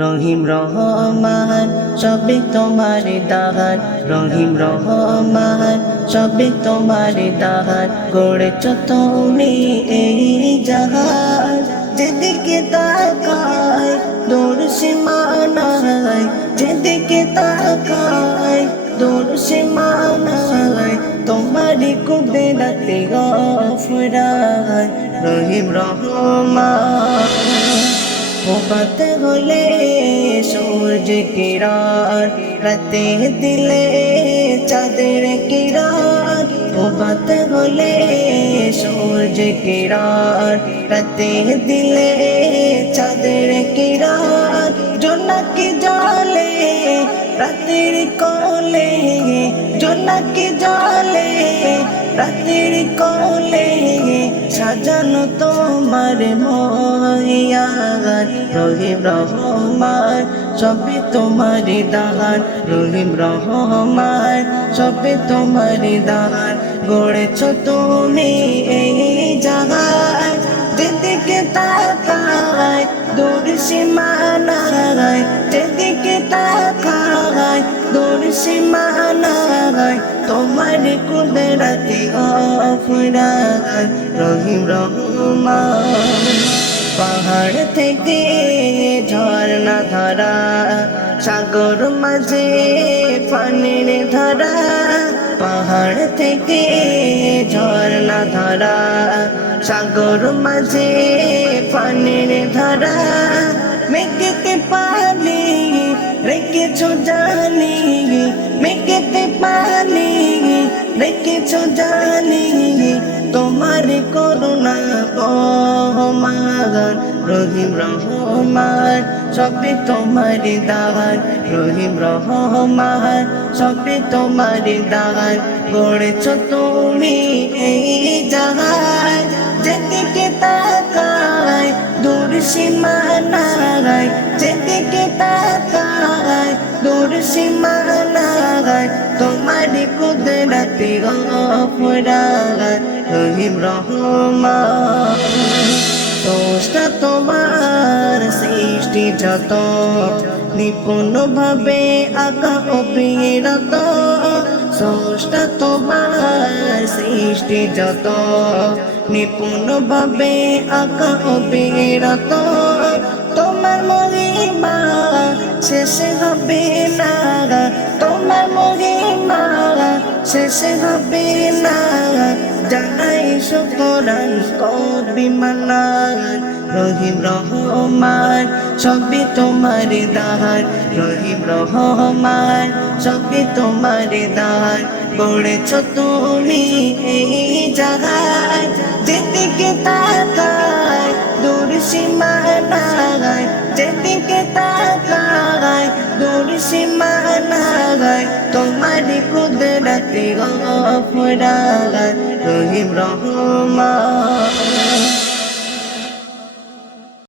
রহিম রহমান সবে তোমার দান, রহিম রহমান সবে তোমার দান। গড়েছ তুমি এই জাহান, যেদিকে তাকাই দূর সীমানায়, যেদিকে তাকাই দূর সীমানায়। তোমারি কুদরতে গফরান, রহিম রহমান। পোকাতে হলে সূর্য কিরণ, রাতে দিলে চাঁদের কিরণ। পোকাতে হলে সূর্য কিরণ, রাতে দিলে চাঁদের কিরণ। জোনাকি জলে রাতের কোলে, জোনাকি জলে রাতের কোলে, সাজানো তোমার মহিয়ান। রহিম রহমান সবে তোমার দান, রহিম রহমান সবে তোমার দান। গড়েছ তুমি এই জাহান, যেদিকে তাকাই দূর সীমানায়, যেদিকে তাকাই দূর সীমানায়। তোমার কুদরতে গফরান, রহিম রহমান। পাহাড় থেকে ঝর্ণা ধারা, সাগর মাঝে পানির ধারা। পাহাড় থেকে ঝর্ণা ধারা, সাগর মাঝে পানির ধারা। মেঘেতে পানি রেখেছো জানি, মেঘেতে পানি রেখেছো জানি। তোমার করুণা বহমান, রহিম রহমান সবে তোমার দান, রহিম রহমান সবে তোমার দান। গড়েছ তুমি এই জাহান, যেদিকে তাকাই দূর সীমানায়, যেদিকে তাকাই দূর সীমানায়। তোমার কুদরতে গফরান, রহিম রহমান। স্রষ্টা তোমার সৃষ্টি যত, নিপুণ ভাবে আঁকা অবিরত। স্রষ্টা তোমার সৃষ্টি যত, নিপুণ ভাবে আঁকা অবিরত। তোমার মহিমা শেষ হবে না, তোমার মহিমা শেষ হবে না। জানাই শুকরান কবি মানান, রহিম রহমান সবে তোমার দান, রহিম রহমান সবে তোমার দান। গড়েছ তুমি এই জাহান, যেদিকে তাকাই দূর সীমানায়, যেদিকে তাকাই দূর সীমানায়। তোমার কুদরতে গফরান, রহিম রহমান।